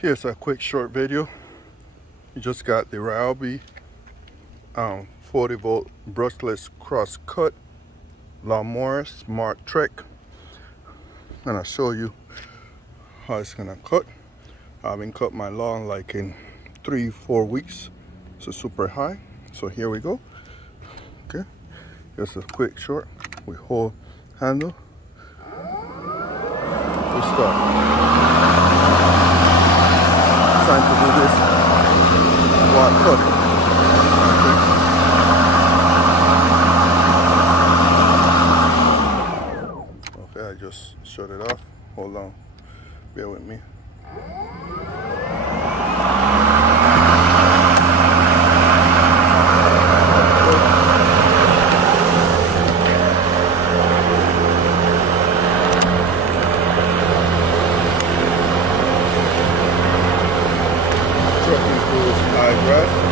Here's a quick short video. You just got the Ryobi 40-volt brushless cross-cut lawnmower Smart Trek, and I'll show you how it's gonna cut. I've been cut my lawn like in 3-4 weeks, so super high. So here we go. Okay, here's a quick short. We hold handle. We start. Trying to do this while cutting. Okay, I just shut it off. Hold on, bear with me. High grass.